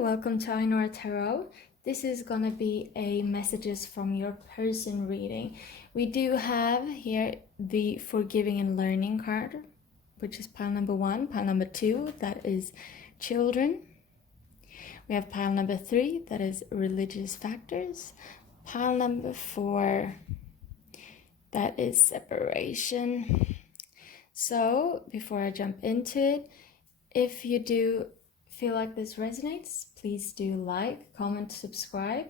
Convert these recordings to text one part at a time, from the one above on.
welcome to Ainur Tarot. This is gonna be a messages from your person reading. We do have here the forgiving and learning card, which is pile number 1. Pile number 2, that is children. We have pile number 3, that is religious factors. Pile number 4, that is separation. So before I jump into it, if you do feel like this resonates, please do like, comment, subscribe.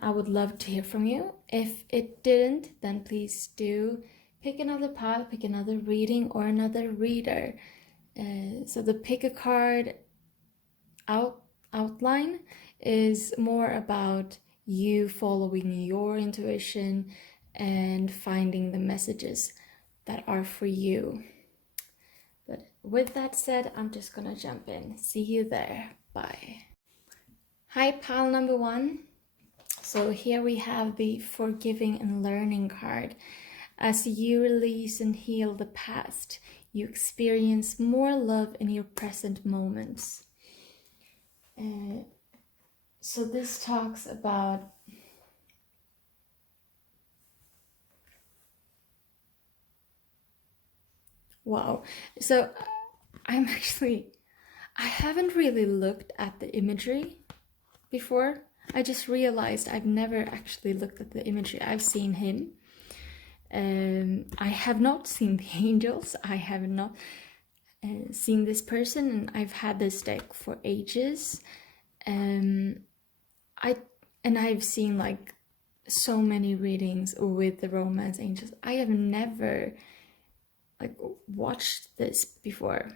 I would love to hear from you. If it didn't, then please do pick another pile, pick another reading or another reader. So the pick a card outline is more about you following your intuition and finding the messages that are for you. But with that said, I'm just gonna jump in. See you there. Bye. Hi, pile number 1. So here we have the forgiving and learning card. As you release and heal the past, you experience more love in your present moments. So this talks about wow. So I haven't really looked at the imagery before. I just realized I've never actually looked at the imagery. I've seen him. I have not seen the angels. I have not seen this person, and I've had this deck for ages. I've seen like so many readings with the romance angels. I have never watched this before.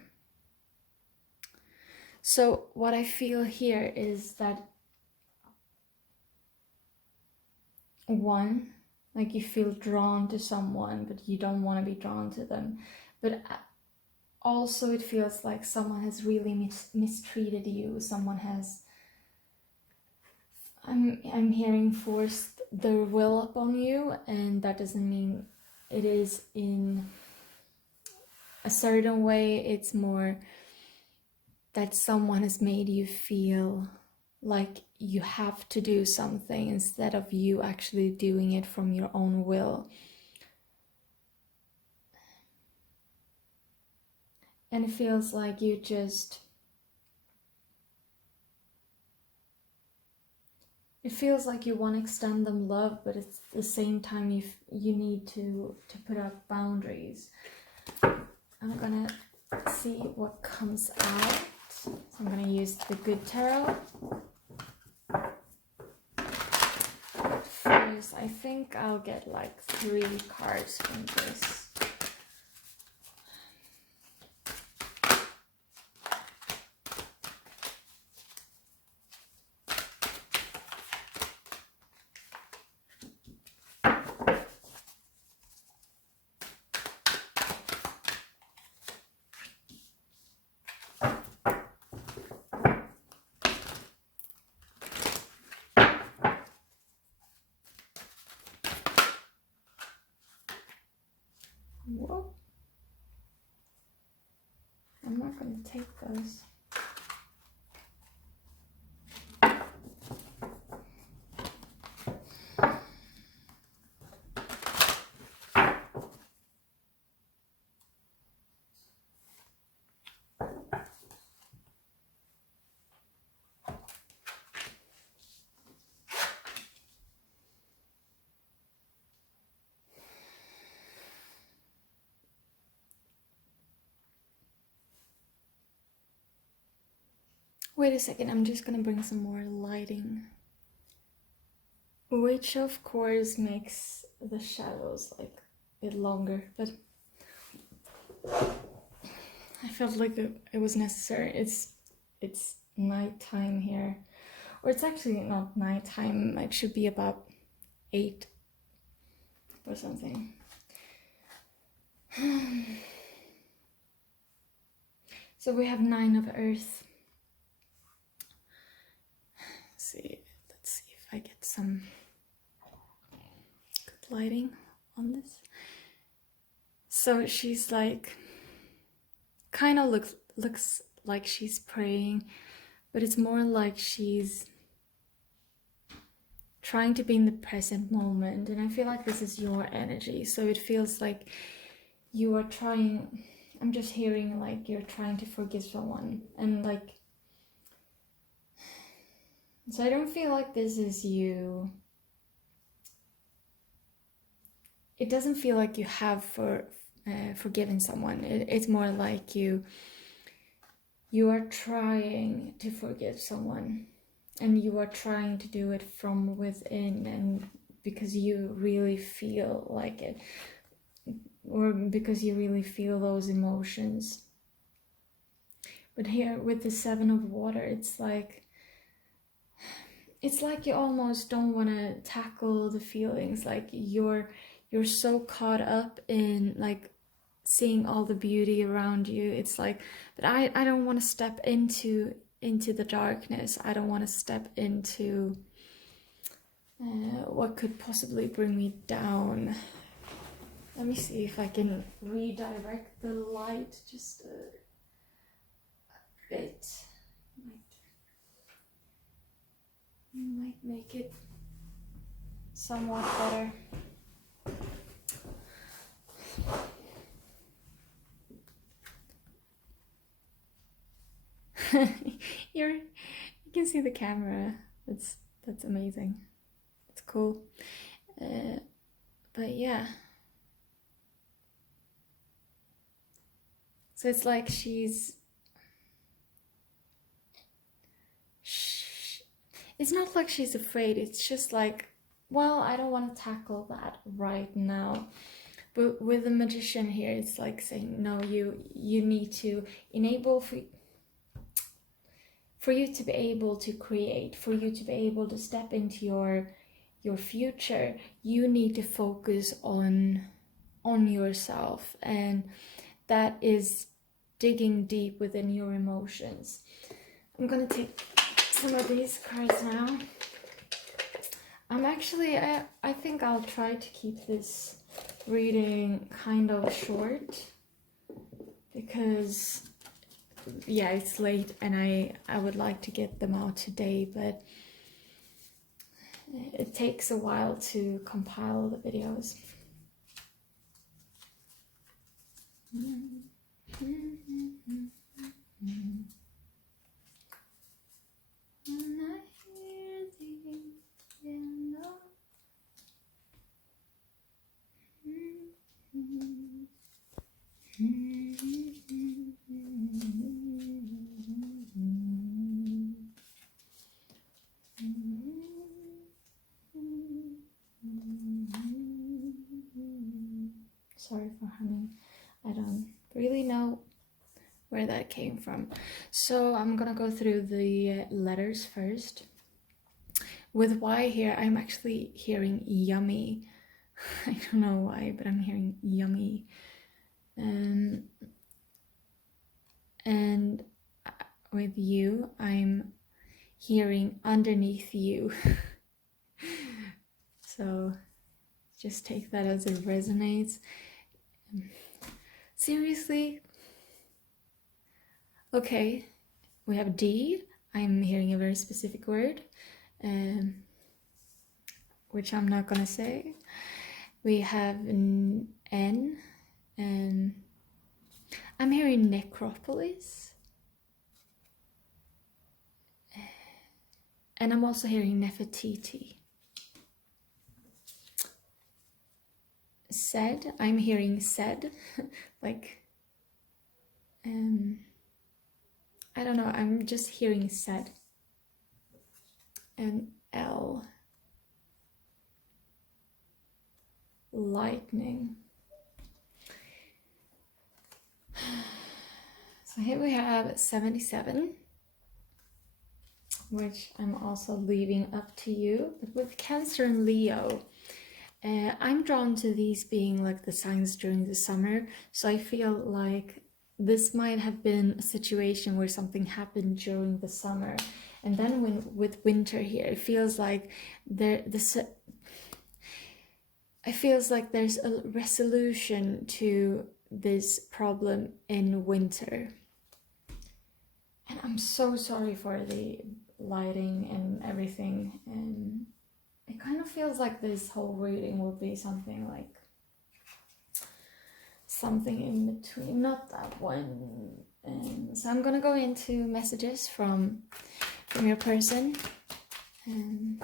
So what I feel here is that one, like you feel drawn to someone but you don't want to be drawn to them, but also it feels like someone has really mistreated you. Someone has, I'm hearing, forced their will upon you, and that doesn't mean it is in a certain way. It's more that someone has made you feel like you have to do something instead of you actually doing it from your own will. And it feels like you just... It feels like you want to extend them love, but at the same time you need to put up boundaries. I'm gonna see what comes out. So I'm gonna use the good tarot. But first, I think I'll get like 3 cards from this. Whoa. I'm not going to take those. Wait a second, I'm just gonna bring some more lighting. Which of course makes the shadows like a bit longer, but I felt like it was necessary. It's nighttime here. Or it's actually not nighttime, it should be about 8 or something. So we have 9 of Earth. Let's see if I get some good lighting on this. So she's like, kind of looks like she's praying, but it's more like she's trying to be in the present moment. And I feel like this is your energy, so it feels like you are trying, I'm just hearing like you're trying to forgive someone, and like, so I don't feel like this is you. It doesn't feel like you have forgiven someone. It's more like you are trying to forgive someone, and you are trying to do it from within, and because you really feel like it, or because you really feel those emotions. But here with the Seven of Water, it's like you almost don't want to tackle the feelings. Like you're so caught up in like seeing all the beauty around you. It's like, but I don't want to step into the darkness. I don't want to step into what could possibly bring me down. Let me see if I can redirect the light just a bit. Might make it somewhat better. You can see the camera. That's amazing. It's cool. But yeah. So it's like it's not like she's afraid. It's just like, well, I don't want to tackle that right now. But with the Magician here, it's like saying, no, you need to enable for you to be able to create, for you to be able to step into your future. You need to focus on yourself, and that is digging deep within your emotions. I'm gonna take some of these cards now. I think I'll try to keep this reading kind of short, because yeah, it's late and I would like to get them out today, but it takes a while to compile the videos. Sorry for humming. I don't really know where that came from. So I'm gonna go through the letters first. With Y here, I'm actually hearing yummy. I don't know why, but I'm hearing yummy. And with you, I'm hearing underneath you. So just take that as it resonates. Seriously? Okay, we have D. I'm hearing a very specific word, which I'm not gonna say. We have N, and I'm hearing necropolis. And I'm also hearing Nefertiti. Said, I'm hearing said, like, I don't know, I'm just hearing said. And L, lightning. So here we have 77, which I'm also leaving up to you. But with Cancer and Leo, I'm drawn to these being like the signs during the summer. So I feel like this might have been a situation where something happened during the summer. And then with winter here, it feels like there's a resolution to this problem in winter. And I'm so sorry for the lighting and everything. And it kind of feels like this whole reading will be something like something in between, not that one. And so I'm gonna go into messages from your person, and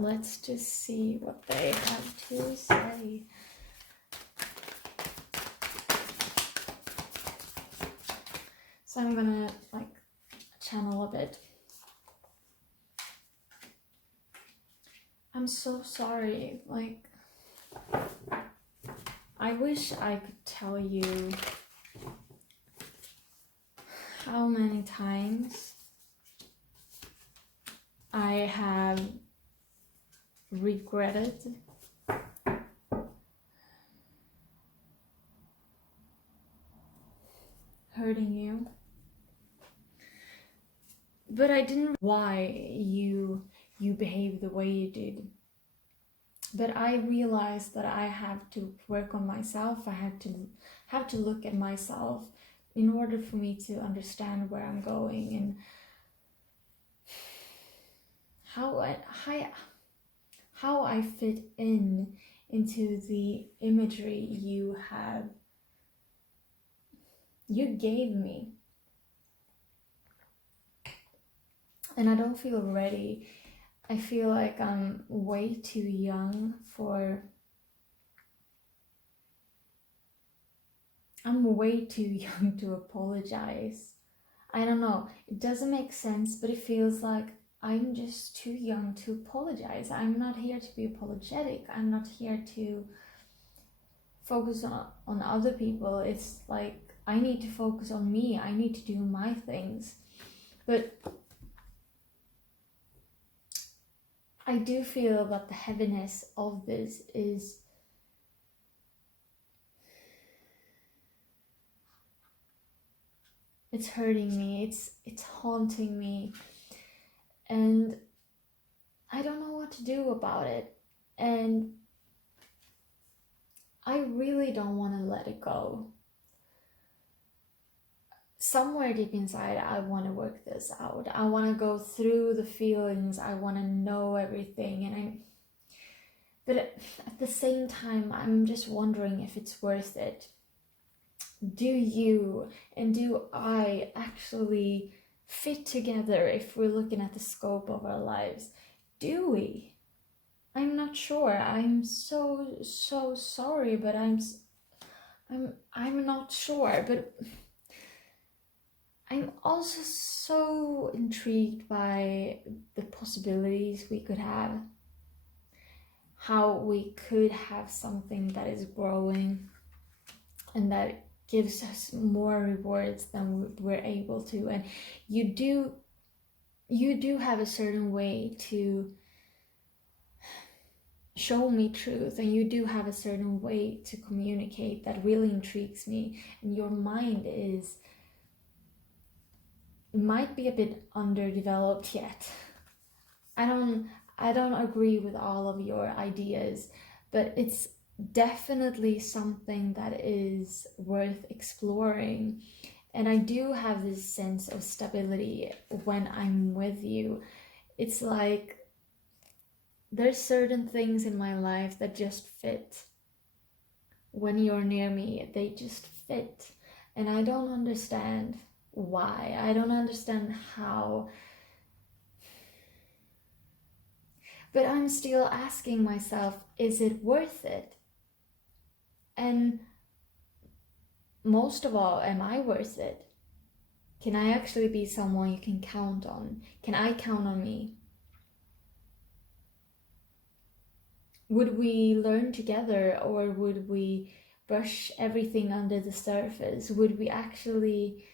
let's just see what they have to say. So I'm gonna like channel a bit. I'm so sorry, like I wish I could tell you how many times I have regretted hurting you, but I didn't why you behaved the way you did. But I realized that I have to work on myself. I have to look at myself in order for me to understand where I'm going and how I fit into the imagery you gave me. And I don't feel ready. I feel like I'm way too young to apologize. I don't know, it doesn't make sense, but it feels like I'm just too young to apologize. I'm not here to be apologetic. I'm not here to focus on other people. It's like I need to focus on me. I need to do my things. But I do feel that the heaviness of this is it's hurting me, it's haunting me, and I don't know what to do about it. And I really don't want to let it go. Somewhere deep inside, I want to work this out. I want to go through the feelings. I want to know everything. But at the same time, I'm just wondering if it's worth it. Do you and do I actually fit together if we're looking at the scope of our lives? Do we? I'm not sure. I'm so sorry, but I'm not sure. But I'm also so intrigued by the possibilities we could have. How we could have something that is growing and that gives us more rewards than we're able to. And you do have a certain way to show me truth, and you do have a certain way to communicate that really intrigues me. And your mind might be a bit underdeveloped yet. I don't agree with all of your ideas, but it's definitely something that is worth exploring. And I do have this sense of stability when I'm with you. It's like there's certain things in my life that just fit. When you're near me, they just fit. And I don't understand why. I don't understand how. But I'm still asking myself, is it worth it? And most of all, am I worth it? Can I actually be someone you can count on? Can I count on me? Would we learn together, or would we brush everything under the surface? Would we actually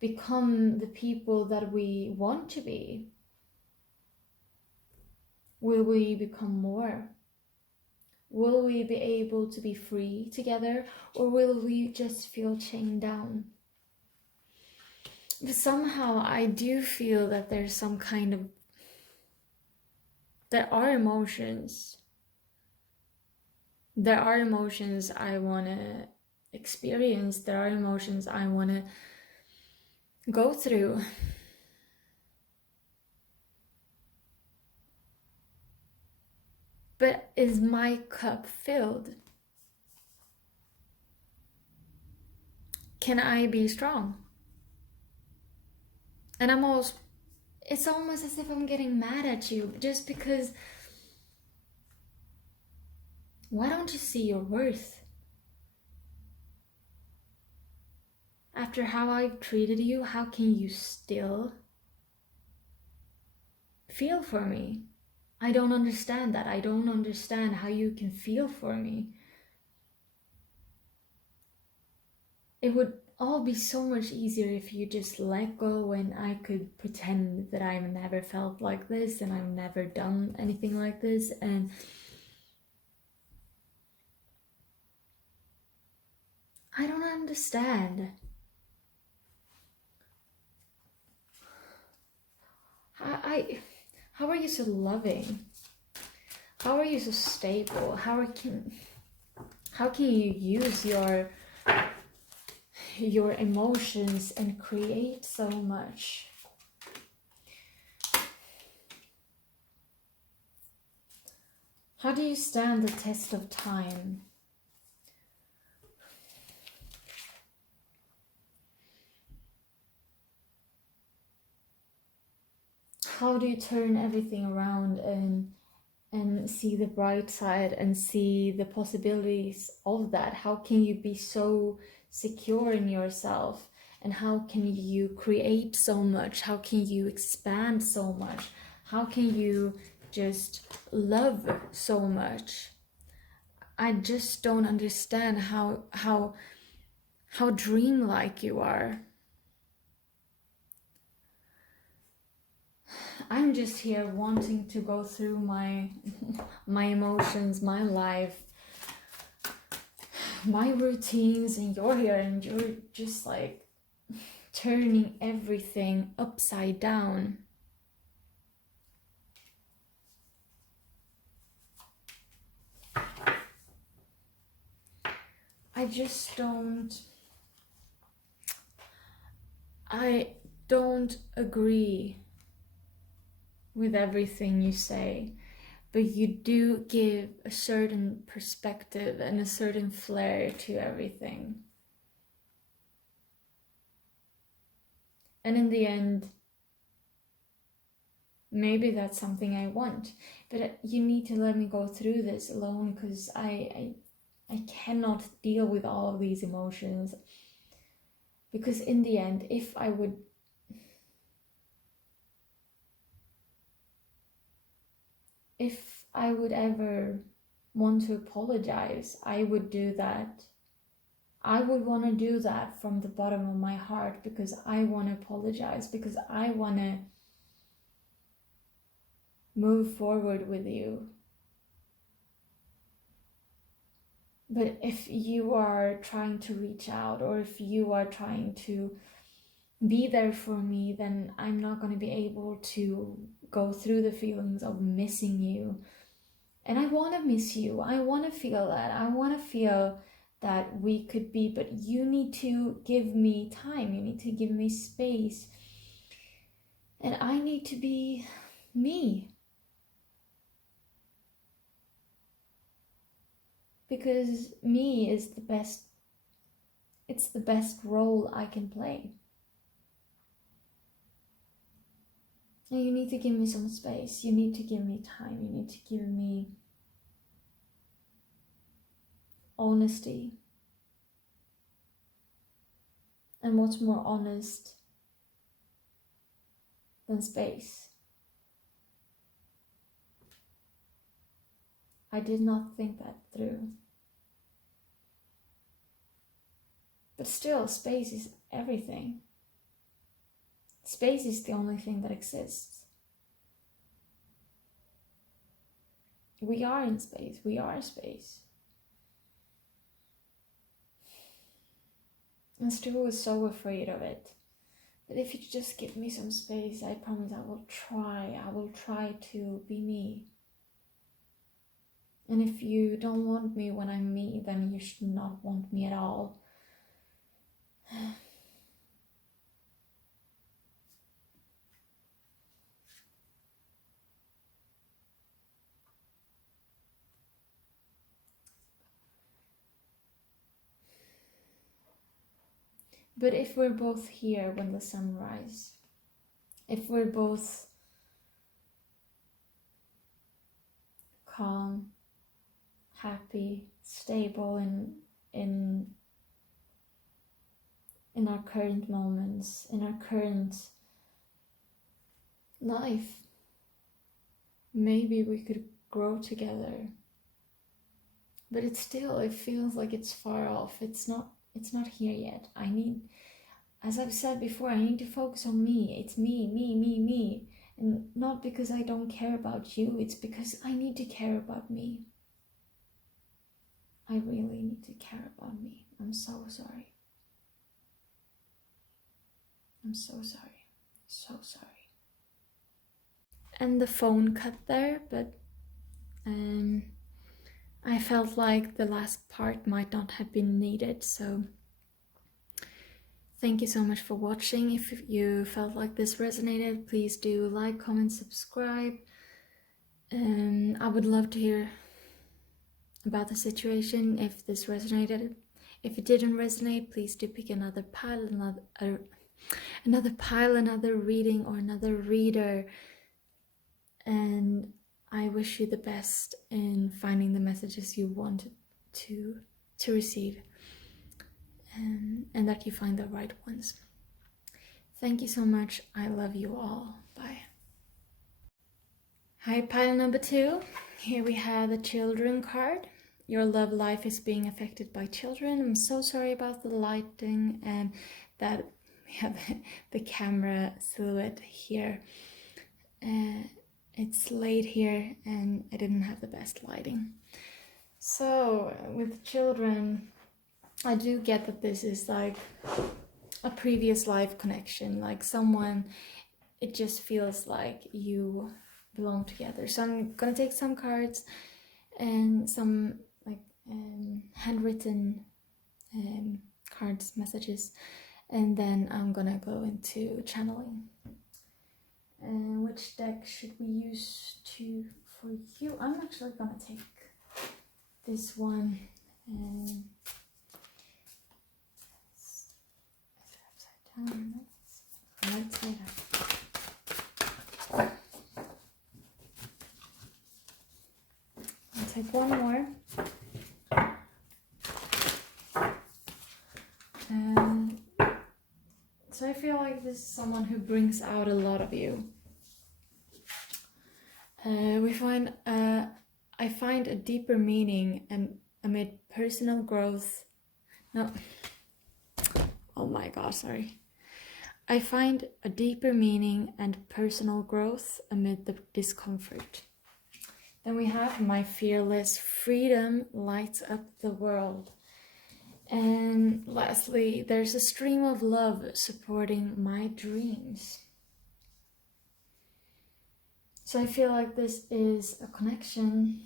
become the people that we want to be? Will we become more? Will we be able to be free together, or will we just feel chained down? But somehow I do feel that there's some kind of... There are emotions. There are emotions I want to experience. There are emotions I want to go through. But is my cup filled? Can I be strong? And it's almost as if I'm getting mad at you just because. Why don't you see your worth? After how I've treated you, how can you still feel for me? I don't understand that. I don't understand how you can feel for me. It would all be so much easier if you just let go and I could pretend that I've never felt like this and I've never done anything like this. And I don't understand. How are you so loving? How are you so stable? How can you use your emotions and create so much? How do you stand the test of time? How do you turn everything around and see the bright side and see the possibilities of that? How can you be so secure in yourself? And how can you create so much? How can you expand so much? How can you just love so much? I just don't understand how dreamlike you are. I'm just here wanting to go through my emotions, my life, my routines, and you're here and you're just like turning everything upside down. I don't agree with everything you say, but you do give a certain perspective and a certain flair to everything. And in the end, maybe that's something I want, but you need to let me go through this alone, because I cannot deal with all of these emotions. Because in the end, if I would ever want to apologize, I would do that. I would want to do that from the bottom of my heart, because I want to apologize, because I want to move forward with you. But if you are trying to reach out, or if you are trying to be there for me, then I'm not going to be able to go through the feelings of missing you. And I want to miss you. I want to feel that. I want to feel that we could be, but you need to give me time. You need to give me space. And I need to be me. Because me is the best, it's the best role I can play. And you need to give me some space. You need to give me time. You need to give me honesty. And what's more honest than space? I did not think that through. But still, space is everything. Space is the only thing that exists. We are in space. We are space. And Stu was so afraid of it. But if you just give me some space, I promise I will try. I will try to be me. And if you don't want me when I'm me, then you should not want me at all. But if we're both here when the sun rises, if we're both calm, happy, stable in our current moments, in our current life, maybe we could grow together. But it feels like it's far off. It's not here yet. As I've said before, I need to focus on me. It's me. And not because I don't care about you, it's because I need to care about me. I really need to care about me. I'm so sorry. I'm so sorry. So sorry. And the phone cut there, but I felt like the last part might not have been needed, so thank you so much for watching. If you felt like this resonated, please do like, comment, subscribe. I would love to hear about the situation if this resonated. If it didn't resonate, please do pick another pile, another reading or another reader. And I wish you the best in finding the messages you want to receive, and that you find the right ones. Thank you so much. I love you all. Bye. Hi, pile number 2. Here we have the children card. Your love life is being affected by children. I'm so sorry about the lighting and that we have the camera silhouette here. It's late here and I didn't have the best lighting. So with children, I do get that this is like a previous life connection, like someone, it just feels like you belong together. So I'm gonna take some cards and some like handwritten cards, messages, and then I'm gonna go into channeling. And which deck should we use for you? I'm actually gonna take this one and it's upside down. Right side up. I'll take one more. So I feel like this is someone who brings out a lot of you. I find a deeper meaning and amid personal growth. No. Oh my God, sorry. I find a deeper meaning and personal growth amid the discomfort. Then we have my fearless freedom lights up the world. And lastly, there's a stream of love supporting my dreams. So I feel like this is a connection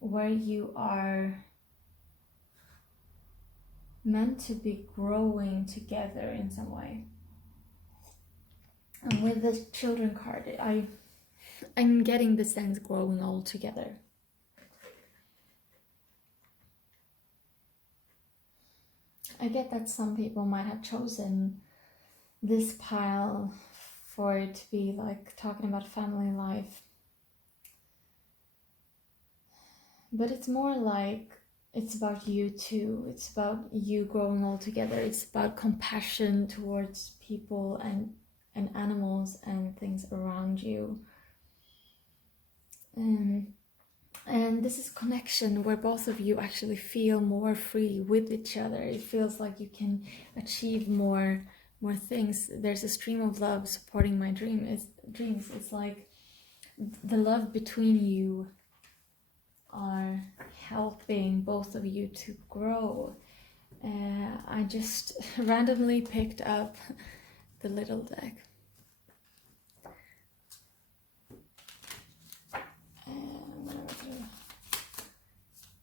where you are meant to be growing together in some way. And with the children card, I'm getting the sense growing all together. I get that some people might have chosen this pile for it to be like talking about family life. But it's more like it's about you too. It's about you growing all together. It's about compassion towards people and animals and things around you. And this is connection where both of you actually feel more free with each other. It feels like you can achieve more things. There's a stream of love supporting my dreams. It's like the love between you are helping both of you to grow. I just randomly picked up the little deck. I'm gonna go through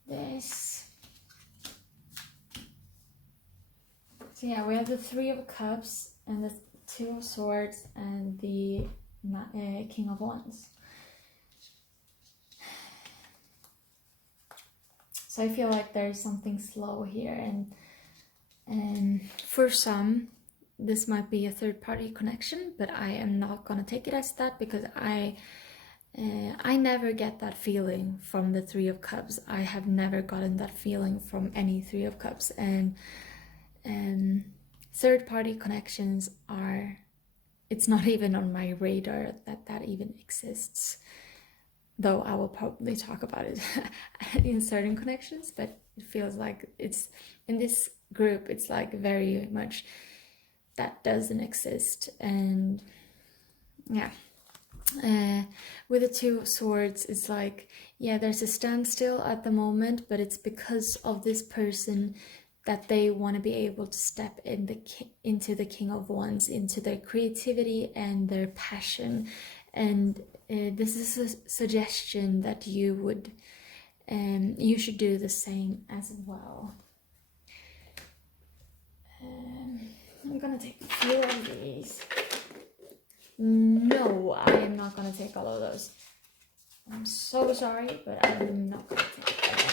this. So yeah, we have the 3 of Cups and the 2 of Swords and the King of Wands. So I feel like there's something slow here, and for some this might be a third-party connection, but I am not gonna take it as that, because I never get that feeling from the Three of Cups. I have never gotten that feeling from any Three of Cups, and third-party connections are, it's not even on my radar that even exists, though I will probably talk about it in certain connections. But it feels like it's, in this group, it's like very much that doesn't exist. And yeah, with the Two of Swords, it's like, yeah, there's a standstill at the moment, but it's because of this person that they want to be able to step into the King of Wands, into their creativity and their passion. And this is a suggestion that you should do the same as well. I'm gonna take a few of these. No, I am not gonna take all of those. I'm so sorry, but I'm not gonna take all of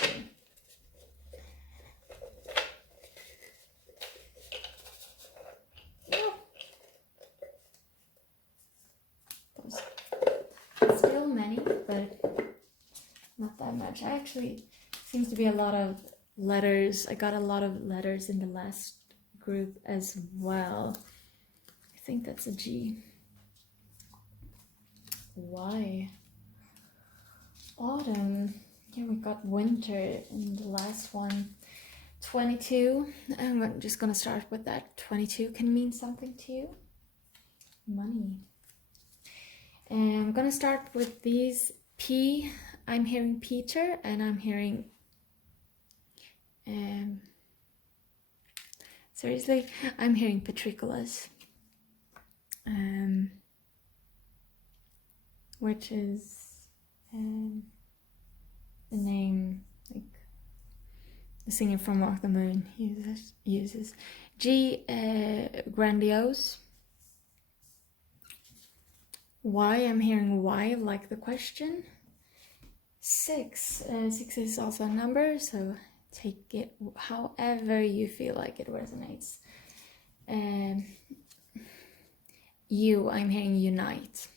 them. Still many, but not that much. I actually, seems to be a lot of letters. I got a lot of letters in the last group as well. I think that's a G. Y. Autumn. Yeah, we got winter in the last one. 22. I'm just gonna start with that. 22 can mean something to you. Money. And I'm gonna start with these. P. I'm hearing Peter, and I'm hearing seriously, I'm hearing Patriclus, which is the name, like the singer from Walk the Moon uses. G, grandiose. Y, I'm hearing why, like the question. 6, 6 is also a number, so take it however you feel like it resonates. U, I'm hearing unite.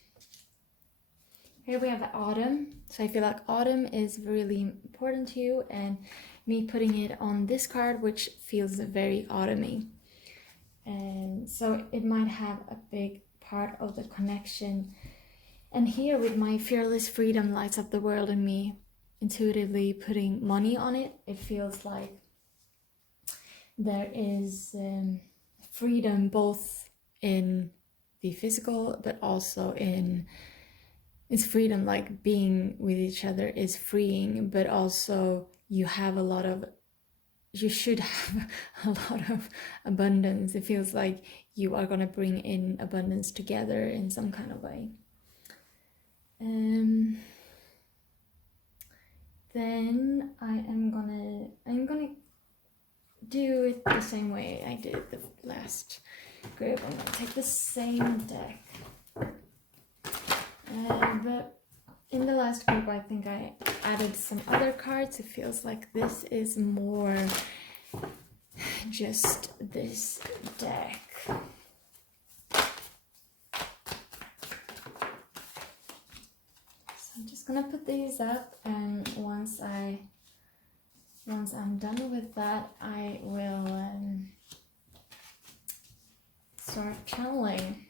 Here we have the autumn, so I feel like autumn is really important to you, and me putting it on this card, which feels very autumny. And so it might have a big part of the connection. And here with my fearless freedom lights up the world, and me intuitively putting money on it, it feels like there is freedom both in the physical, but also in, it's freedom, like being with each other is freeing, but also you have a lot of, you should have a lot of abundance. It feels like you are going to bring in abundance together in some kind of way. Then I'm gonna do it the same way I did the last group. I'm gonna take the same deck, but in the last group I think I added some other cards. It feels like this is more just this deck. I'm just gonna put these up, and once I'm done with that, I will start channeling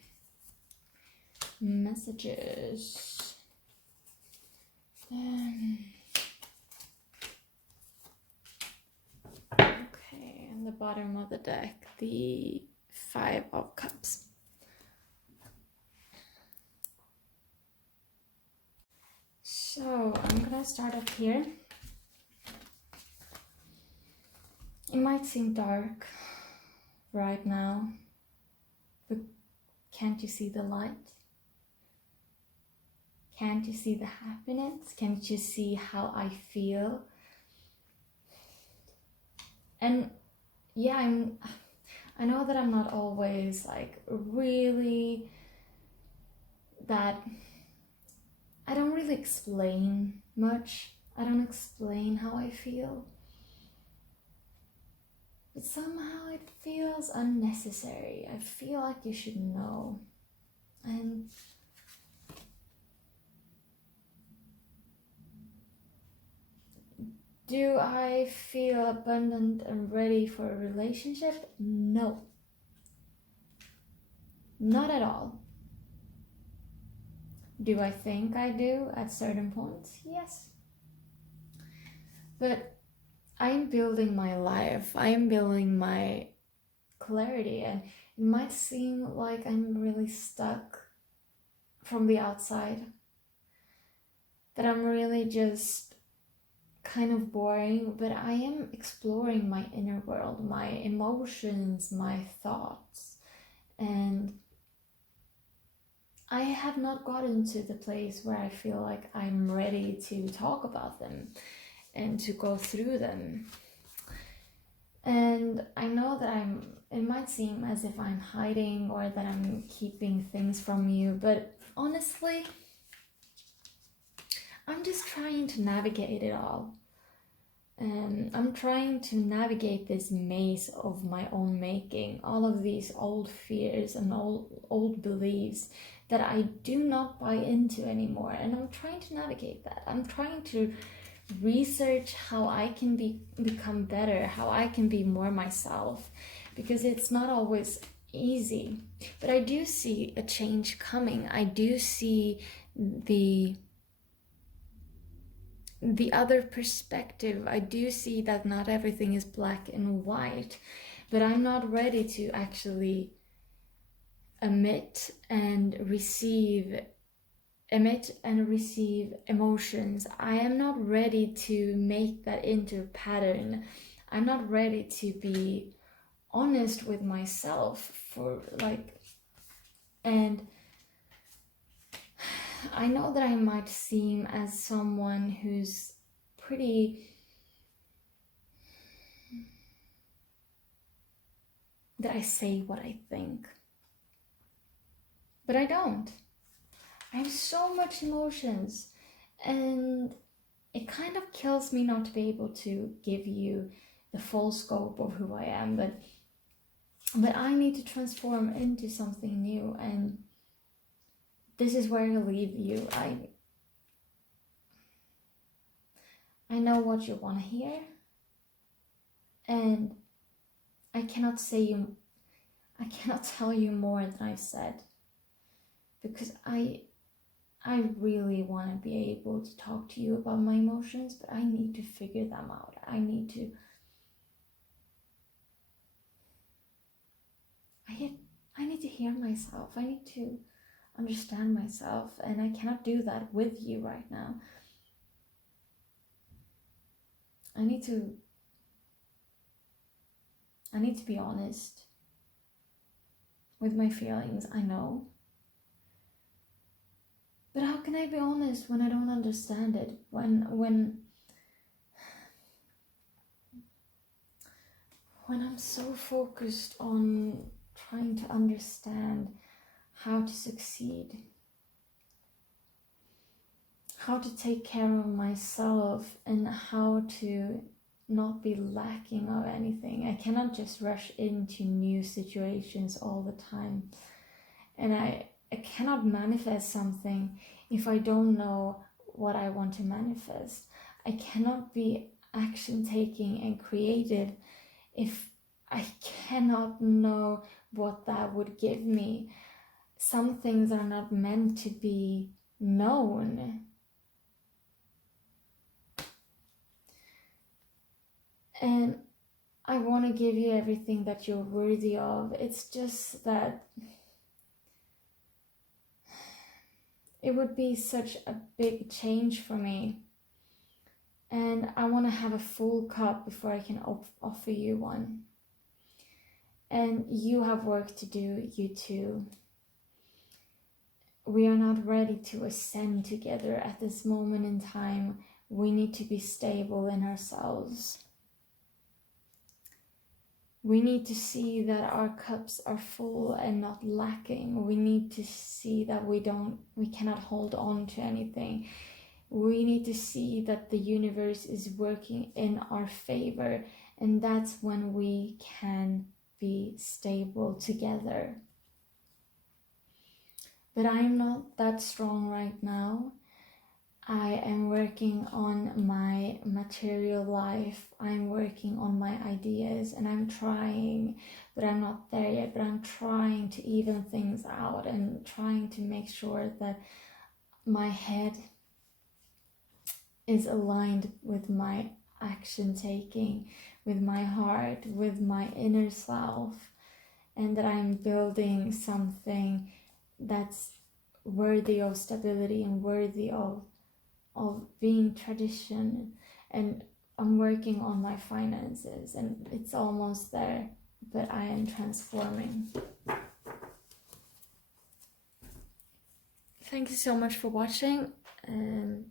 messages. Okay, and the bottom of the deck, the 5 of Cups. So I'm gonna start up here. It might seem dark right now, but can't you see the light? Can't you see the happiness? Can't you see how I feel? And yeah, I know that I'm not always like really that, I don't really explain much. I don't explain how I feel. but somehow it feels unnecessary. I feel like you should know. And do I feel abundant and ready for a relationship? No. Not at all. Do I think I do at certain points? Yes. But I'm building my life. I'm building my clarity, and it might seem like I'm really stuck from the outside, that I'm really just kind of boring, but I am exploring my inner world, my emotions, my thoughts, and I have not gotten to the place where I feel like I'm ready to talk about them and to go through them. And I know that it might seem as if I'm hiding or that I'm keeping things from you, but honestly, I'm just trying to navigate it all. I'm trying to navigate this maze of my own making, all of these old fears and old beliefs that I do not buy into anymore. And I'm trying to navigate that. I'm trying to research how I can become better, how I can be more myself, because it's not always easy. But I do see a change coming. I do see the other perspective. I do see that not everything is black and white, but I'm not ready to actually emit and receive emotions. I am not ready to make that into a pattern. I'm not ready to be honest with myself and I know that I might seem as someone who's that I say what I think, but I don't. I have so much emotions, and it kind of kills me not to be able to give you the full scope of who I am, but I need to transform into something new, and this is where I leave you. I know what you want to hear, and I cannot tell you more than I've said, because I really want to be able to talk to you about my emotions, but I need to figure them out. I need to hear myself. I need to understand myself, and I cannot do that with you right now. I need to be honest with my feelings, I know. But how can I be honest when I don't understand it? When I'm so focused on trying to understand how to succeed, how to take care of myself, and how to not be lacking of anything. I cannot just rush into new situations all the time. And I cannot manifest something if I don't know what I want to manifest. I cannot be action taking and creative if I cannot know what that would give me. Some things are not meant to be known. And I want to give you everything that you're worthy of. It's just that it would be such a big change for me. And I want to have a full cup before I can offer you one. And you have work to do, you too. We are not ready to ascend together at this moment in time. We need to be stable in ourselves. We need to see that our cups are full and not lacking. We need to see that we cannot hold on to anything. We need to see that the universe is working in our favor and that's when we can be stable together. But I'm not that strong right now. I am working on my material life. I'm working on my ideas, and I'm trying, but I'm not there yet. But I'm trying to even things out and trying to make sure that my head is aligned with my action taking, with my heart, with my inner self, and that I'm building something that's worthy of stability and worthy of being tradition. And I'm working on my finances, and it's almost there, but I am transforming. Thank you so much for watching. And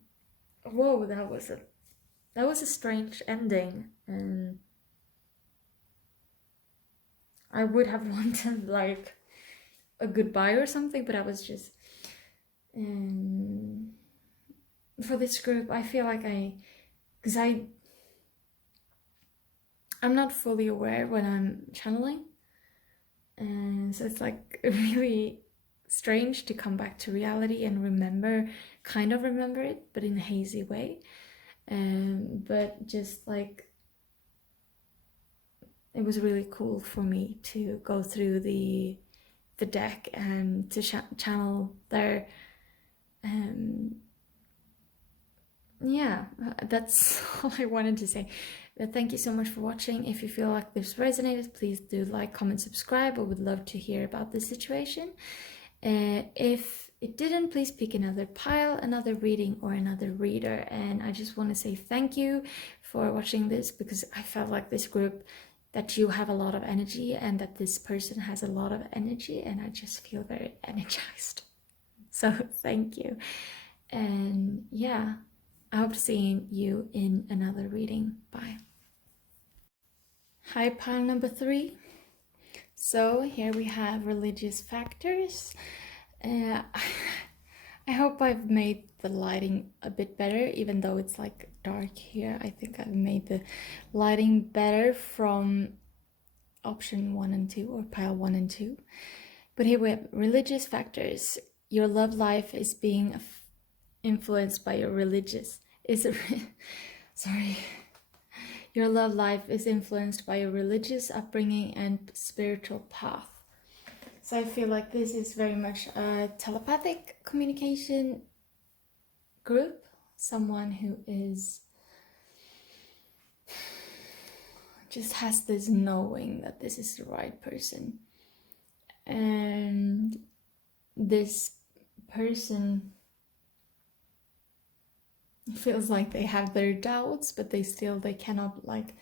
whoa, that was a strange ending, and I would have wanted like a goodbye or something, but I was just for this group, I feel like because I'm not fully aware when I'm channeling, and so it's like really strange to come back to reality and kind of remember it, but in a hazy way. But just like it was really cool for me to go through the deck and to channel there. Yeah, that's all I wanted to say. But thank you so much for watching. If you feel like this resonated, please do like, comment, subscribe. I would love to hear about this situation. If it didn't, please pick another pile, another reading, or another reader. And I just want to say thank you for watching this, because I felt like this group, that you have a lot of energy and that this person has a lot of energy, and I just feel very energized. So thank you. And yeah, I hope to see you in another reading. Bye. Hi, pile number 3. So here we have religious factors. I hope I've made the lighting a bit better, even though it's like dark here. I think I've made the lighting better from option 1 and 2, or pile 1 and 2. But here we have religious factors. Your love life is being influenced by your Your love life is influenced by your religious upbringing and spiritual path. So I feel like this is very much a telepathic communication group. Someone who just has this knowing that this is the right person. And this person feels like they have their doubts, but they cannot like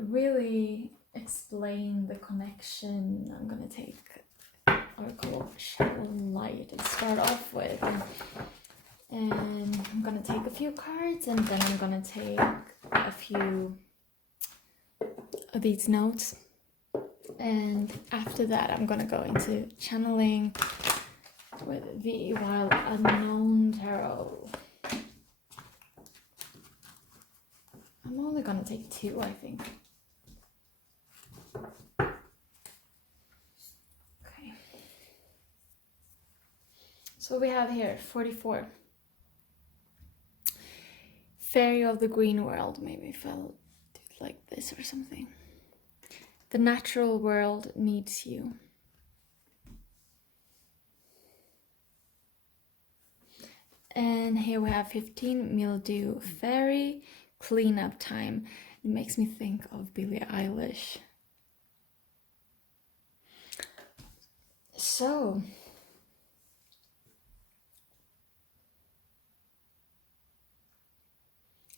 really explain the connection. I'm gonna take Oracle of Shadow Light and start off with, and I'm gonna take a few cards, and then I'm gonna take a few of these notes, and after that I'm gonna go into channeling with the Wild Unknown Tarot. I'm only gonna take 2, I think. Okay. So we have here 44. Fairy of the Green World. Maybe if I'll do it like this or something. The natural world needs you. And here we have 15, Mildew Fairy, cleanup time. It makes me think of Billie Eilish. So,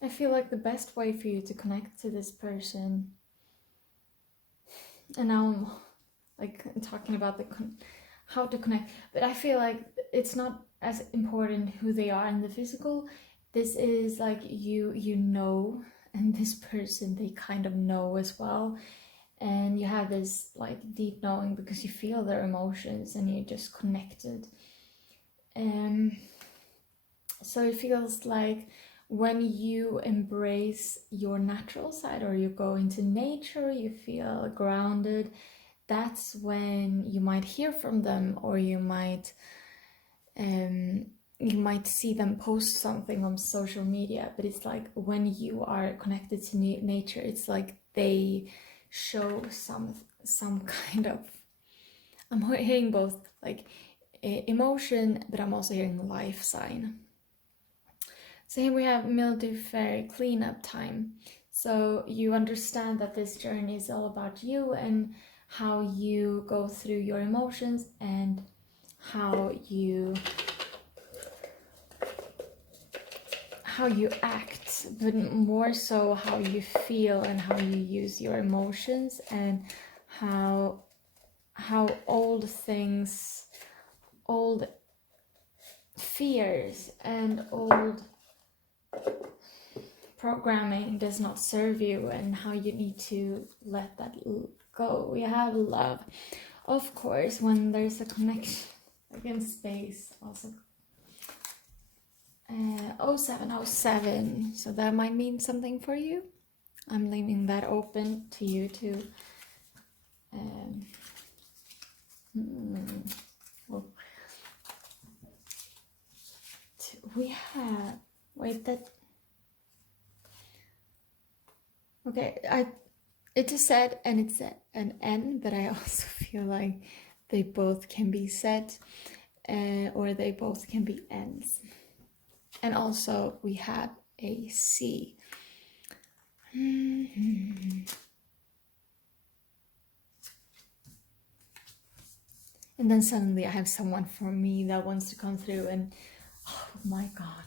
I feel like the best way for you to connect to this person, and now I'm like talking about how to connect, but I feel like it's not as important who they are in the physical. This is like you know, and this person, they kind of know as well, and you have this like deep knowing because you feel their emotions and you're just connected. So it feels like when you embrace your natural side, or you go into nature, you feel grounded, that's when you might hear from them, or you might see them post something on social media. But it's like when you are connected to nature, it's like they show some kind of, I'm hearing both like emotion, but I'm also hearing life sign. So here we have mildew fairy cleanup time. So you understand that this journey is all about you and how you go through your emotions and how you act, but more so how you feel and how you use your emotions, and how old things, old fears and old programming does not serve you, and how you need to let that go. We have love, of course, when there's a connection against space also. 0707, so that might mean something for you. I'm leaving that open to you to we have, wait, that, okay, it is said and it's an N, but I also feel like they both can be said, or they both can be N's. And also we have a C. And then suddenly I have someone for me that wants to come through, and oh my god,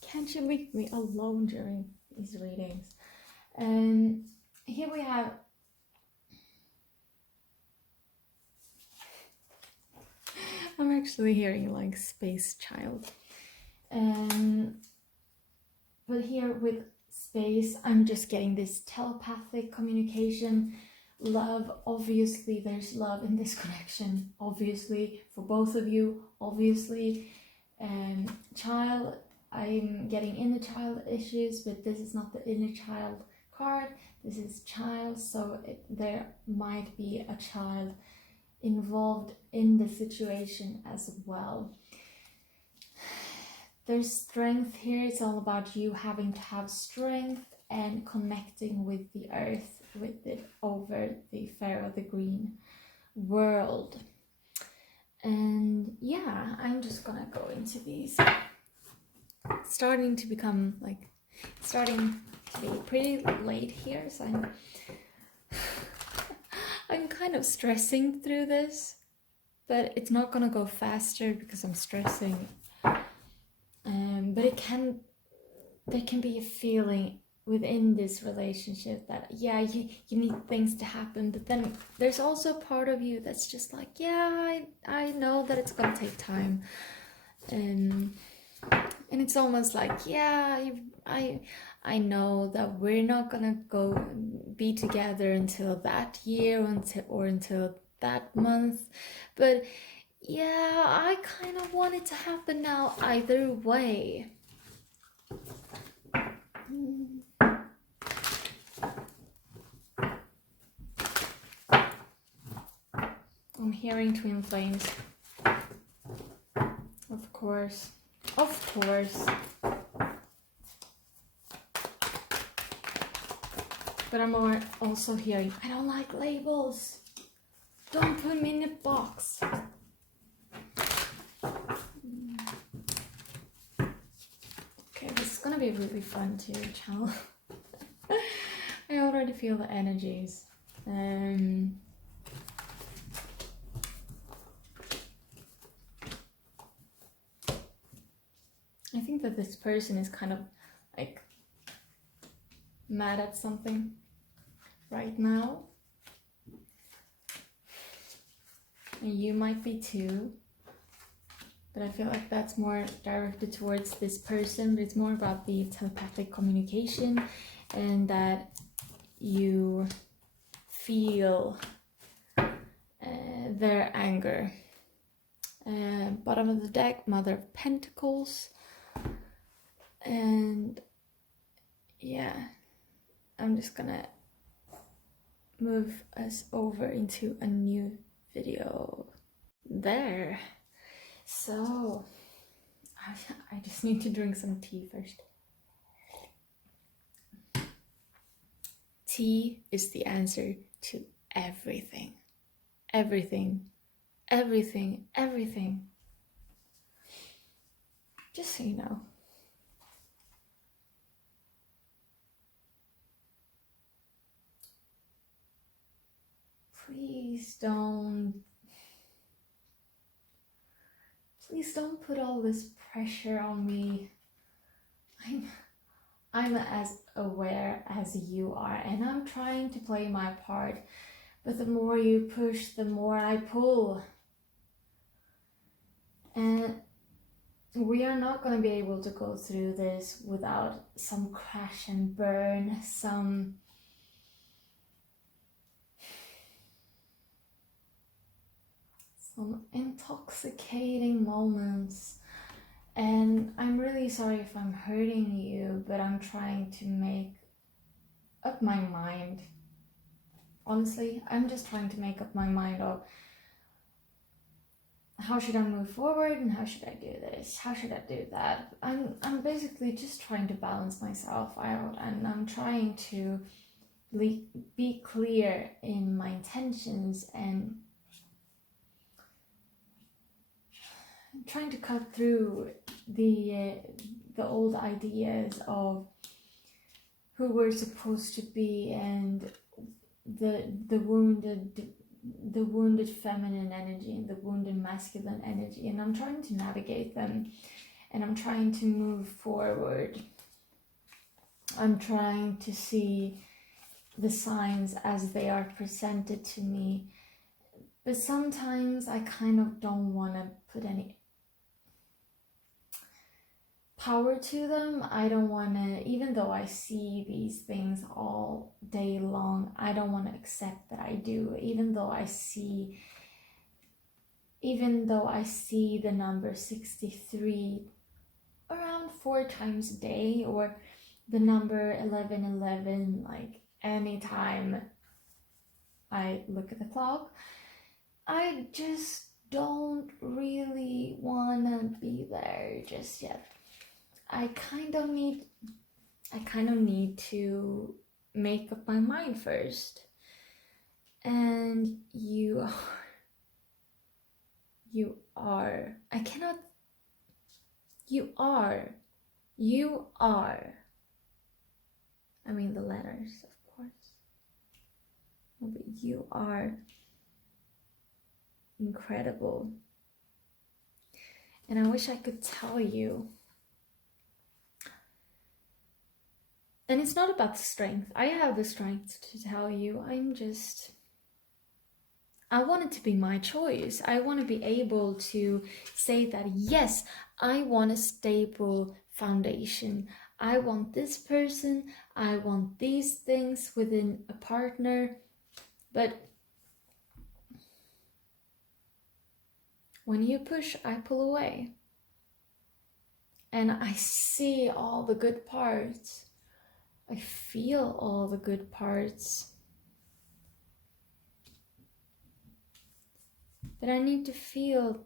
can't you leave me alone during these readings? And here we have, I'm actually hearing like space child. But here with space, I'm just getting this telepathic communication, love. Obviously there's love in this connection, obviously, for both of you, obviously. Child, I'm getting inner child issues, but this is not the inner child card, this is child, so there might be a child involved in the situation as well. There's strength here. It's all about you having to have strength and connecting with the earth, with it over the Pharaoh, the green world. And yeah, I'm just gonna go into these. It's starting to become like, starting to be pretty late here, so I'm kind of stressing through this, but it's not gonna go faster because I'm stressing. But there can be a feeling within this relationship that, yeah, you need things to happen, but then there's also part of you that's just like, yeah, I know that it's gonna take time, and it's almost like, yeah, I know that we're not gonna be together until that year, or until that month, but yeah, I kind of want it to happen now either way. I'm hearing twin flames. Of course. Of course. But I'm also hearing, I don't like labels. Don't put me in a box. Okay, this is gonna be really fun to channel. I already feel the energies. I think that this person is kind of like mad at something right now. And you might be too. But I feel like that's more directed towards this person, but it's more about the telepathic communication, and that you feel their anger. Bottom of the deck, Mother of Pentacles. And yeah, I'm just gonna move us over into a new video. There. So I just need to drink some tea first. Tea is the answer to everything. Everything. Everything. Everything. Just so you know. Please don't put all this pressure on me. I'm as aware as you are, and I'm trying to play my part, but the more you push, the more I pull. And we are not going to be able to go through this without some crash and burn, some intoxicating moments. And I'm really sorry if I'm hurting you, but I'm trying to make up my mind. Honestly, I'm just trying to make up my mind of how should I move forward and how should I do this? How should I do that? I'm basically just trying to balance myself out, and I'm trying to be clear in my intentions and trying to cut through the old ideas of who we're supposed to be and the wounded feminine energy and the wounded masculine energy, and I'm trying to navigate them, and I'm trying to move forward. I'm trying to see the signs as they are presented to me, but sometimes I kind of don't want to put any power to them. I don't want to, even though I see these things all day long, I don't want to accept that I do, even though I see the number 63 around 4 times a day, or the number 1111 like anytime I look at the clock. I just don't really want to be there just yet. I kind of need to make up my mind first. And you are. I mean the letters, of course. But you are incredible. And I wish I could tell you. And it's not about the strength. I have the strength to tell you. I want it to be my choice. I want to be able to say that, yes, I want a stable foundation. I want this person. I want these things within a partner. But when you push, I pull away. And I see all the good parts. I feel all the good parts. But I need to feel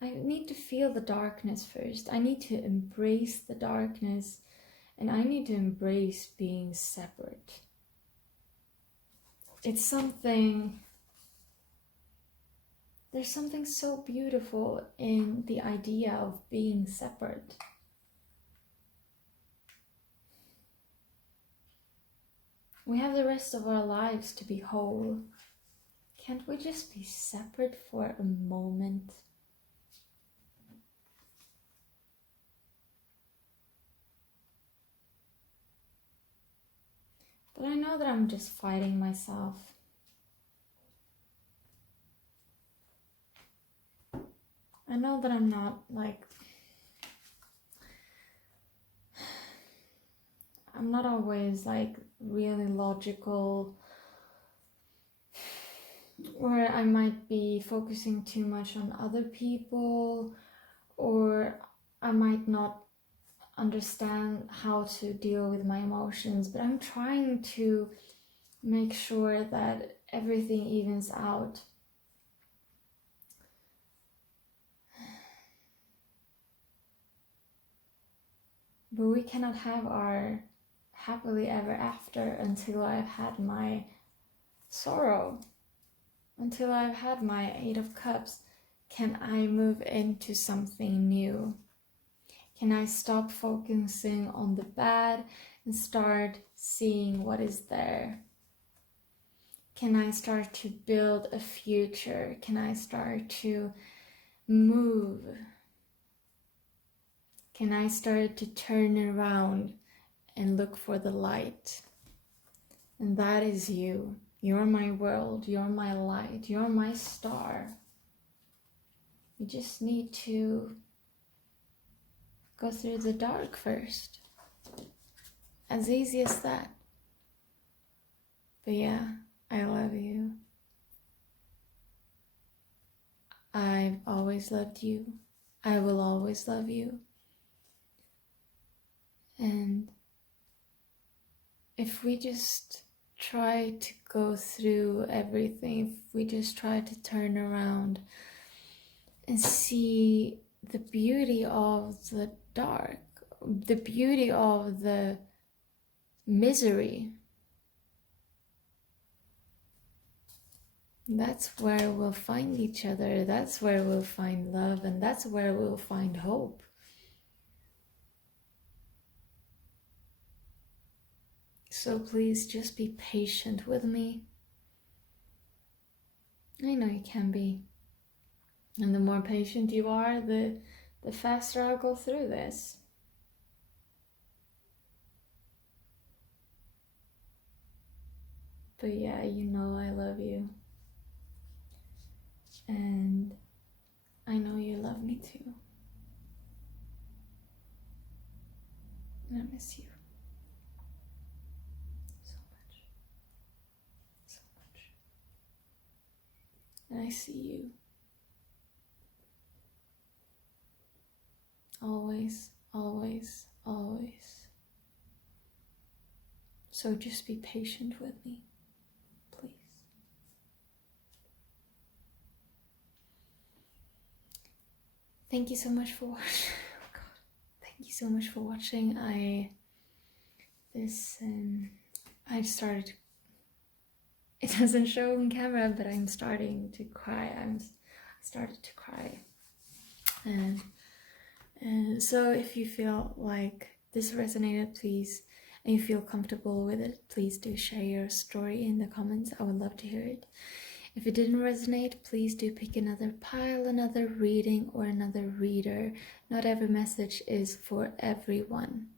the darkness first. I need to embrace the darkness, and I need to embrace being separate. There's something so beautiful in the idea of being separate. We have the rest of our lives to be whole. Can't we just be separate for a moment? But I know that I'm just fighting myself. I know that I'm not I'm not always really logical, or I might be focusing too much on other people, or I might not understand how to deal with my emotions, but I'm trying to make sure that everything evens out. But we cannot have our happily ever after until I've had my sorrow, until I've had my Eight of Cups. Can I move into something new? Can I stop focusing on the bad and start seeing what is there? Can I start to build a future? Can I start to move? Can I start to turn around and look for the light? And that is you. You're my world. You're my light. You're my star. You just need to go through the dark first. As easy as that. But yeah, I love you. I've always loved you. I will always love you. And if we just try to go through everything, if we just try to turn around and see the beauty of the dark, the beauty of the misery, that's where we'll find each other, that's where we'll find love, and that's where we'll find hope. So please just be patient with me. I know you can be. And the more patient you are, the faster I'll go through this. But yeah, you know I love you. And I know you love me too. And I miss you. So much. So much. And I see you. Always, always, always. So just be patient with me, please. Thank you so much for watching. Oh God. Thank you so much for watching. I started. It doesn't show on camera, but I'm starting to cry. I started to cry. And so if you feel like this resonated, please, and you feel comfortable with it, please do share your story in the comments. I would love to hear it. If it didn't resonate, please do pick another pile, another reading, or another reader. Not every message is for everyone.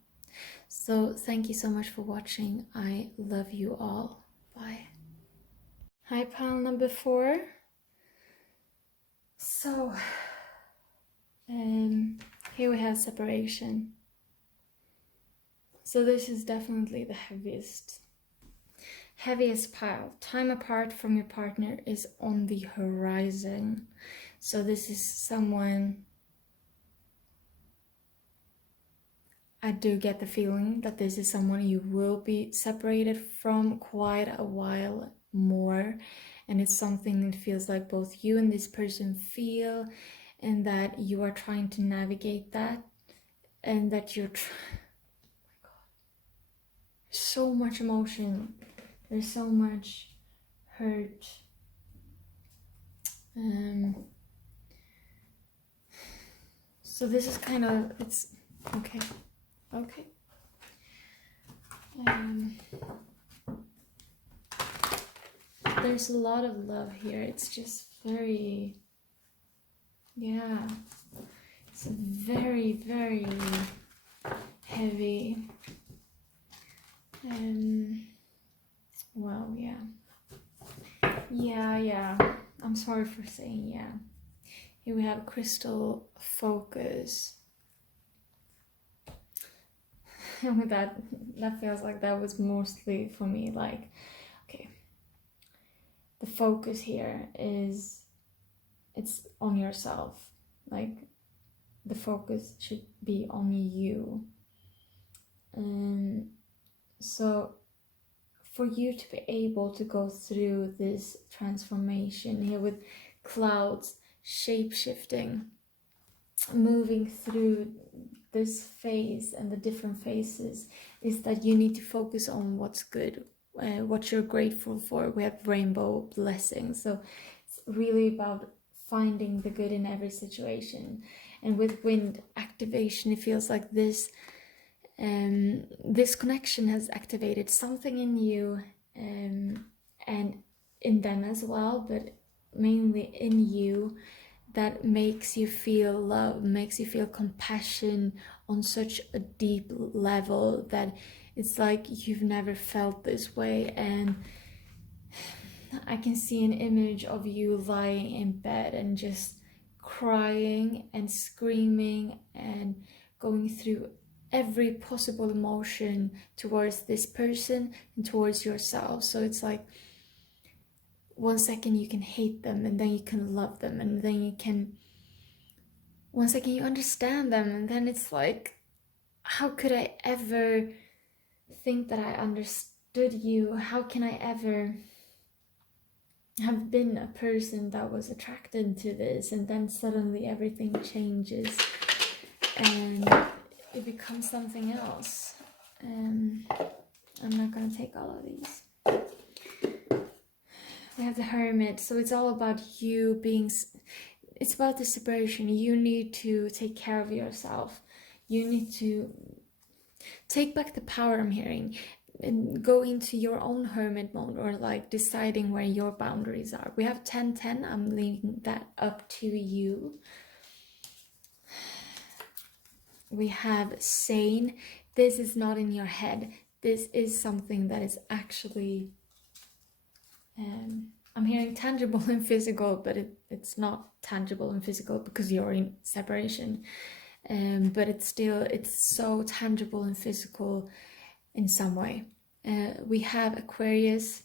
So thank you so much for watching. I love you all. Bye. Hi, pile number 4. So, here we have separation. So this is definitely the heaviest pile. Time apart from your partner is on the horizon. So this is someone, I do get the feeling that this is someone you will be separated from quite a while more, and it's something that feels like both you and this person feel, and that you are trying to navigate that, and that you're oh my God, so much emotion, there's so much hurt. So this is kind of, it's okay. There's a lot of love here. It's just very, yeah, it's very, very heavy. Well, yeah, I'm sorry for saying yeah. Here we have crystal focus. And that feels like that was mostly for me, like, okay, the focus here is, it's on yourself. Like, the focus should be on you. So for you to be able to go through this transformation here with clouds, shape-shifting, moving through this phase and the different phases, is that you need to focus on what's good, what you're grateful for. We have rainbow blessings, so it's really about finding the good in every situation. And with wind activation, it feels like this connection has activated something in you, and in them as well, but mainly in you, that makes you feel love, makes you feel compassion on such a deep level that it's like you've never felt this way. And I can see an image of you lying in bed and just crying and screaming and going through every possible emotion towards this person and towards yourself. So it's like 1 second you can hate them, and then you can love them, and then you can, 1 second you understand them, and then it's like, how could I ever think that I understood you? How can I ever have been a person that was attracted to this? And then suddenly everything changes and it becomes something else. I'm not gonna take all of these. We have the Hermit, so it's all about you being, it's about the separation. You need to take care of yourself. You need to take back the power, I'm hearing, and go into your own hermit mode, or like deciding where your boundaries are. We have 10-10, I'm leaving that up to you. We have Sane. This is not in your head. This is something that is actually, I'm hearing tangible and physical, but it's not tangible and physical because you're in separation. But it's so tangible and physical in some way. We have Aquarius.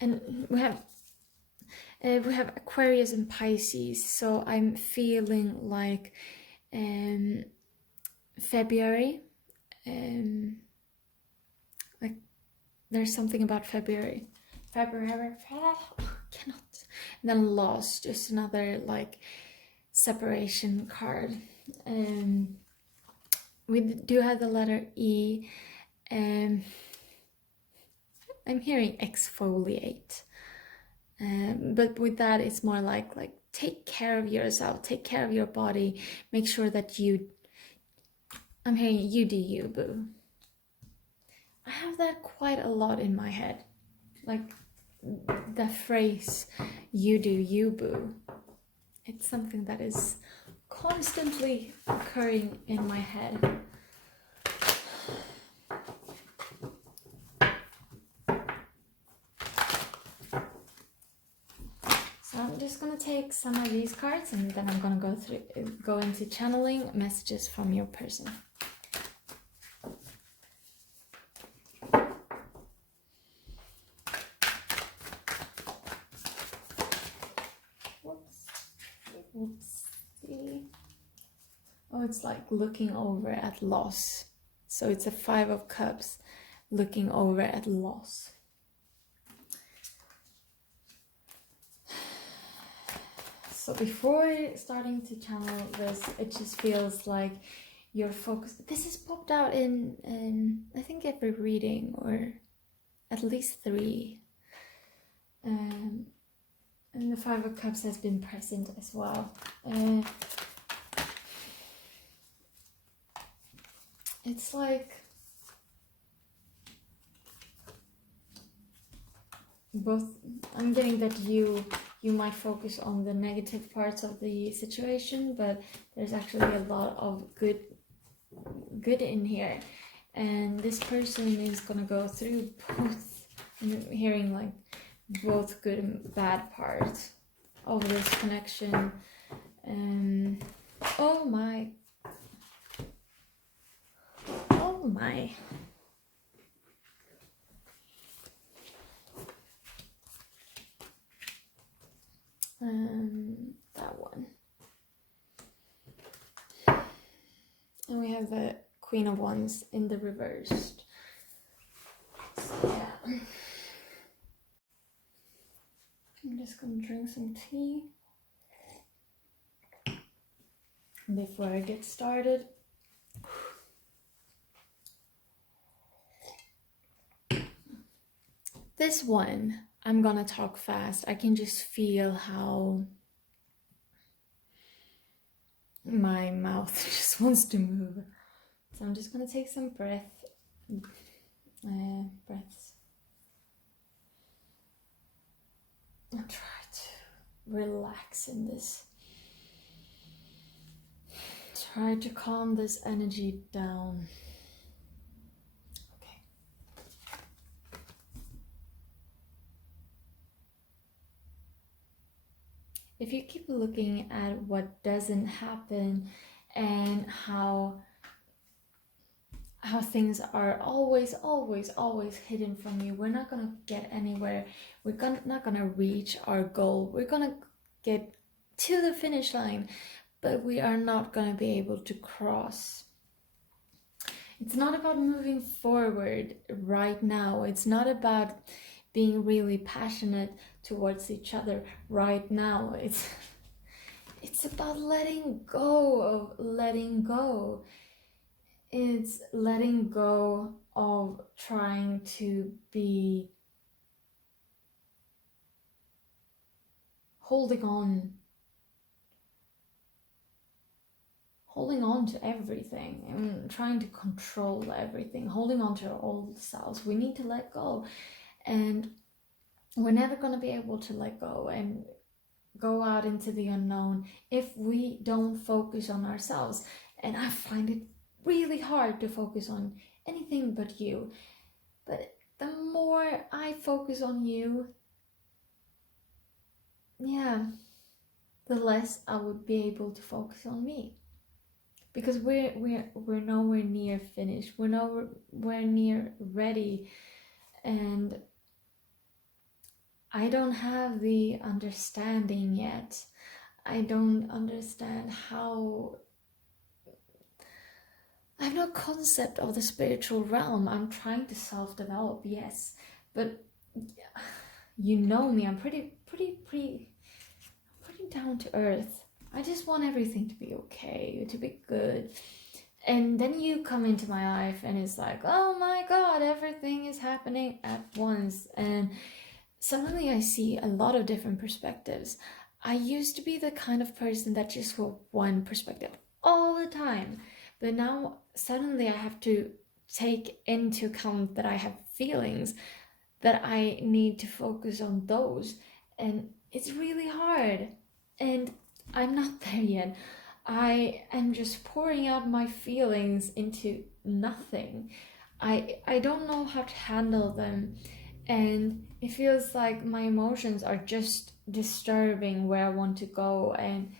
And we have Aquarius and Pisces. So I'm feeling like February. Like there's something about February. Cannot. And then loss, just another like separation card. We do have the letter E. I'm hearing exfoliate. But with that, it's more like take care of yourself, take care of your body, make sure that I'm hearing you do you, boo. I have that quite a lot in my head, like the phrase you do you, boo. It's something that is constantly occurring in my head. So I'm just gonna take some of these cards, and then I'm gonna go into channeling messages from your person. Oopsie. Oh, it's like looking over at loss. So it's a 5 of Cups looking over at loss. So before starting to channel this, it just feels like your focus. This is popped out in I think every reading, or at least 3. And the 5 of Cups has been present as well. It's like both. I'm getting that you might focus on the negative parts of the situation, but there's actually a lot of good in here, and this person is gonna go through both. I'm hearing like both good and bad parts of this connection. Oh my. That one. have the Queen of Wands in the reversed. So yeah. I'm just gonna drink some tea before I get started. This one, I'm gonna talk fast. I can just feel how my mouth just wants to move. So I'm just gonna take some breaths. I'll try to relax in this. Try to calm this energy down. Okay. If you keep looking at what doesn't happen and how things are always hidden from you, we're not gonna get anywhere. We're not gonna reach our goal. We're gonna get to the finish line, but we are not gonna be able to cross. It's not about moving forward right now. It's not about being really passionate towards each other right now. It's about letting go of letting go. It's letting go of trying to be holding on to everything and trying to control everything, holding on to our old selves. We need to let go, and we're never going to be able to let go and go out into the unknown if we don't focus on ourselves. And I find it really hard to focus on anything but you. But the more I focus on you, the less I would be able to focus on me. Because we're nowhere near finished. We're nowhere near ready. And I don't have the understanding yet. I don't understand how. I have no concept of the spiritual realm. I'm trying to self-develop, yes, but you know me. I'm pretty down to earth. I just want everything to be okay, to be good. And then you come into my life and it's like, oh my God, everything is happening at once. And suddenly I see a lot of different perspectives. I used to be the kind of person that just saw one perspective all the time. But now suddenly I have to take into account that I have feelings, that I need to focus on those. And it's really hard. And I'm not there yet. I am just pouring out my feelings into nothing. I don't know how to handle them. And it feels like my emotions are just disturbing where I want to go. And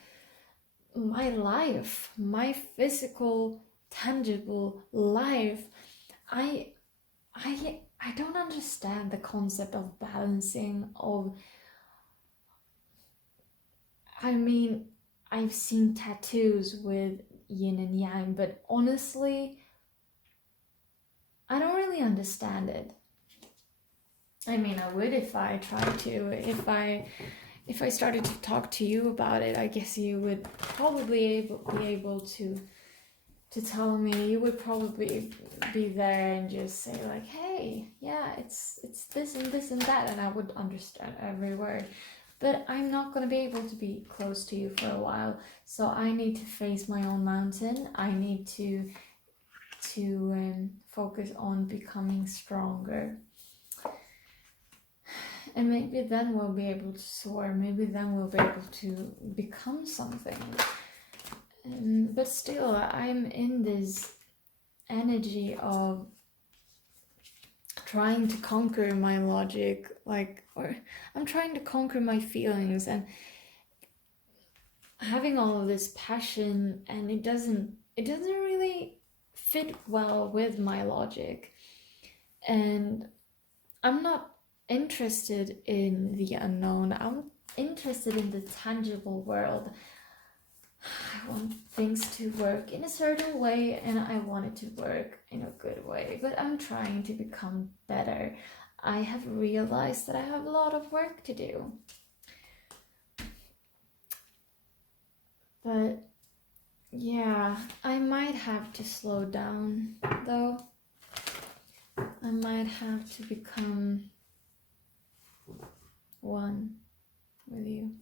my life, my physical, tangible life, I don't understand the concept of balancing, I mean, I've seen tattoos with yin and yang, but honestly, I don't really understand it. I mean, I would if I tried to. If I started to talk to you about it, I guess you would probably be able to tell me. You would probably be there and just say like, hey, yeah, it's this and this and that, and I would understand every word. But I'm not going to be able to be close to you for a while, so I need to face my own mountain. I need to focus on becoming stronger. And maybe then we'll be able to soar. Maybe then we'll be able to become something. But still, I'm in this energy of trying to conquer my logic, or I'm trying to conquer my feelings and having all of this passion, and it doesn't really fit well with my logic. And I'm not interested in the unknown. I'm interested in the tangible world. I want things to work in a certain way, and I want it to work in a good way, but I'm trying to become better. I have realized that I have a lot of work to do. But yeah, I might have to slow down though. I might have to become one with you.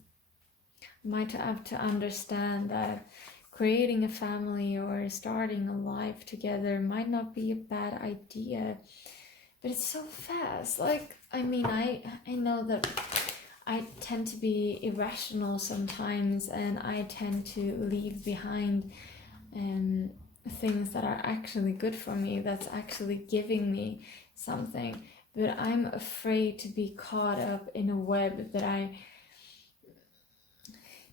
I might have to understand that creating a family or starting a life together might not be a bad idea, but it's so fast. Like, I mean, I know that I tend to be irrational sometimes, and I tend to leave behind things that are actually good for me, that's actually giving me something. But I'm afraid to be caught up in a web that I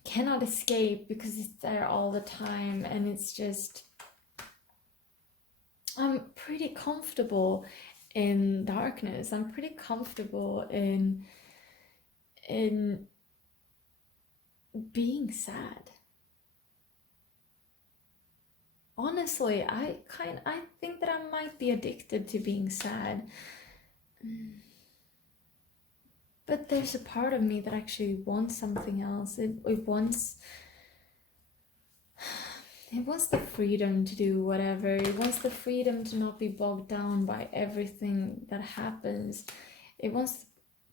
cannot escape because it's there all the time, and it's just, I'm pretty comfortable in darkness. I'm pretty comfortable in being sad. Honestly, I think that I might be addicted to being sad. But there's a part of me that actually wants something else. It wants the freedom to do whatever. It wants the freedom to not be bogged down by everything that happens. It wants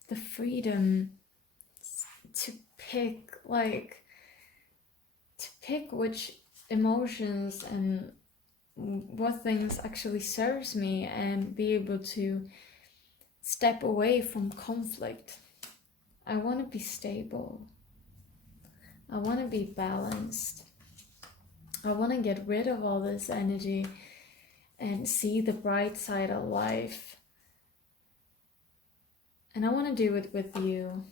the freedom to pick which emotions and what things actually serves me, and be able to step away from conflict. I want to be stable. I want to be balanced. I want to get rid of all this energy and see the bright side of life. And I want to do it with you.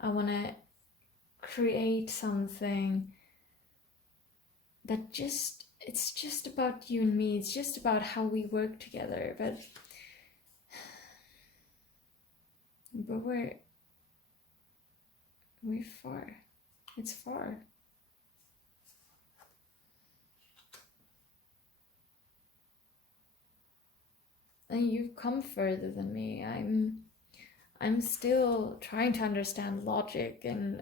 I want to create something that it's just about you and me. It's just about how we work together. But we're far. It's far. And you've come further than me. I'm still trying to understand logic, and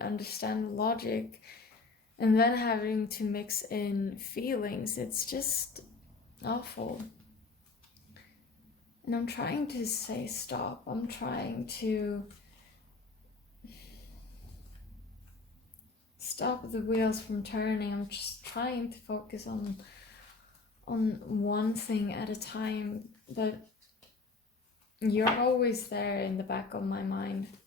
then having to mix in feelings. It's just awful. And I'm trying to say stop. I'm trying to stop the wheels from turning. I'm just trying to focus on one thing at a time. But you're always there in the back of my mind.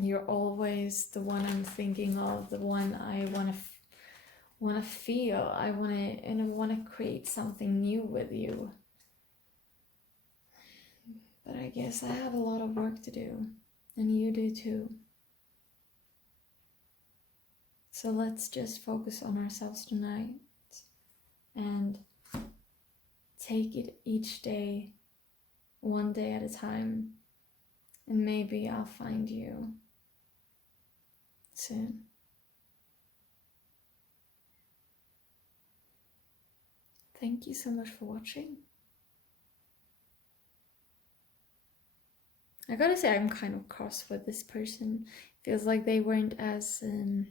You're always the one I'm thinking of, the one I want to feel. I want to create something new with you. But I guess I have a lot of work to do, and you do too. So let's just focus on ourselves tonight and take it each day, one day at a time, and maybe I'll find you soon. Thank you so much for watching. I gotta say, I'm kind of cross with this person. Feels like they weren't as it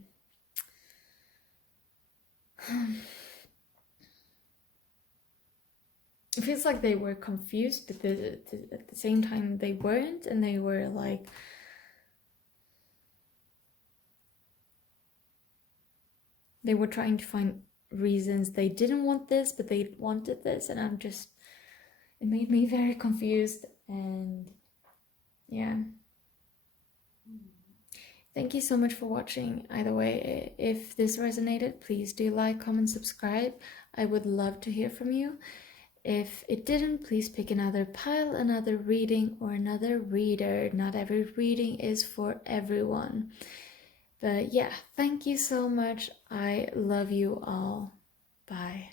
feels like they were confused, but at the same time they weren't, and they were like, they were trying to find reasons they didn't want this, but they wanted this, and it made me very confused. And yeah, thank you so much for watching. Either way, if this resonated, please do like, comment, subscribe. I would love to hear from you. If it didn't, please pick another pile, another reading, or another reader. Not every reading is for everyone. But yeah, thank you so much. I love you all. Bye.